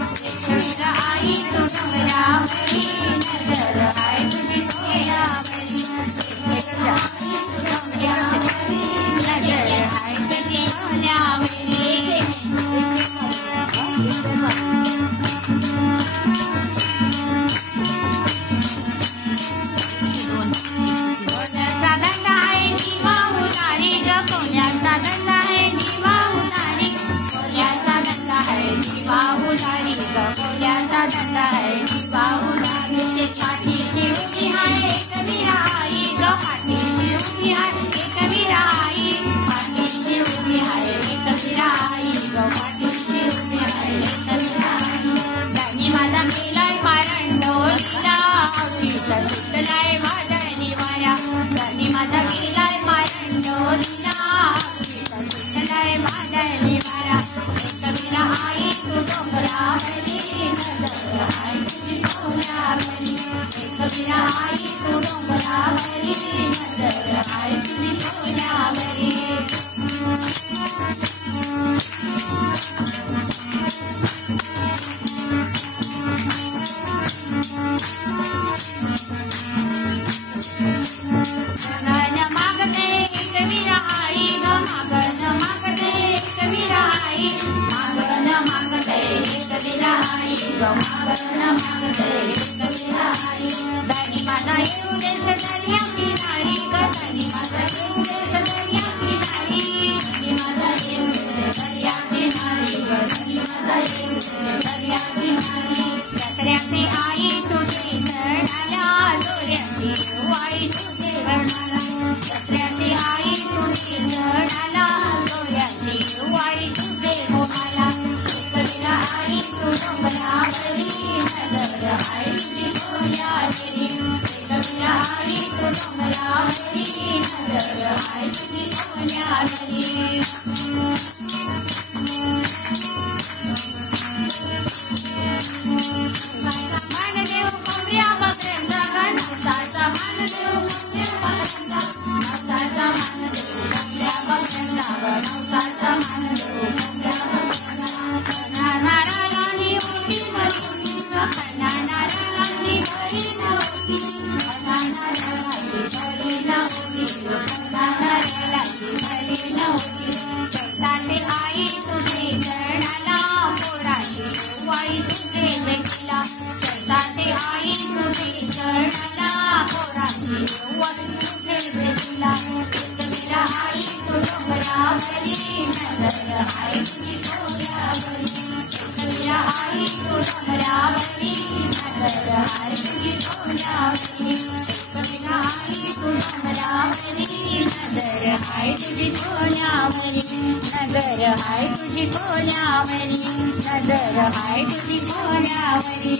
आई तो डोंगरावरी नजर आई तुझी सोयावरी नजर आई तुझी सोयावरी कोल्याचा धंदा है बाहुलारी पाठीशी उभी आहे कबीरा आई ग पाठीशी उभी आहे कबीरा आई पाठीशी उभी आहे कबीरा आई ग पाठीशी उभी आहे कबीरा आई त्यांनी माझा केलाय पारंडोलीला आवडीचा सुटलाय माझा निवारा त्यांनी माझा केलाय पारंडोलीला आवडीचा सुटलाय माझा निवारा कबीरा आई तू डोंगरावरी नजर आई तुझी सोयावरी कबीरा आई तू डोंगरावरी नजर आई तुझी सोयावरी मागन मागते कबीरा आई ग मागन मागते कबीरा आई मागन मागते कबीरा आई ग मागन मागते कबीरा आई दानी माझा येऊ दे सदरिया किनारी ग दानी माझा येऊ दे सदरिया किनारी दानी माझा येऊ दे सदरिया किनारी ग दानी माझा येऊ दे सदरिया किनारी जत्र्याची आई तुझे चढाला दोऱ्याची आई तुझे वर्णाला जत्र्याची आई तुझे चढाला दोऱ्याची आई तुझे मोहाला कबीरा आई तू डोंगरावरी नजर आई तुझी सोयावरी कबीरा आई तू डोंगरावरी नजर आई तुझी सोयावरी मानदेव कोंबड्या बकऱ्यांचा गण नवसाचा मानदेव कोंबड्या बकऱ्यांचा नवसाचा मानदेव कोंबड्या बकऱ्यांचा गण नवसाचा मानदेव कोंबड्या बकऱ्यांचा नारायणी होती मरुती नारायणी हरी नवती नारायणी हरी नवती नारायणी हरी नवती चैताची आई तुझे चरणाला पोळाची आई तुझे भेटला चैताची आई तुझे चरणाला पोळाची आई तुझे भेटला कबीरा आई तू डोंगरावरी नजर आई तुझी सोयावरी कबीरा आई तू डोंगरावरी नजर आई तुझी सोयावरी कबीरा आई तू डोंगरावरी नजर आई तुझी सोयावरी नजर आई तुझी सोयावरी नजर आई तुझी सोयावरी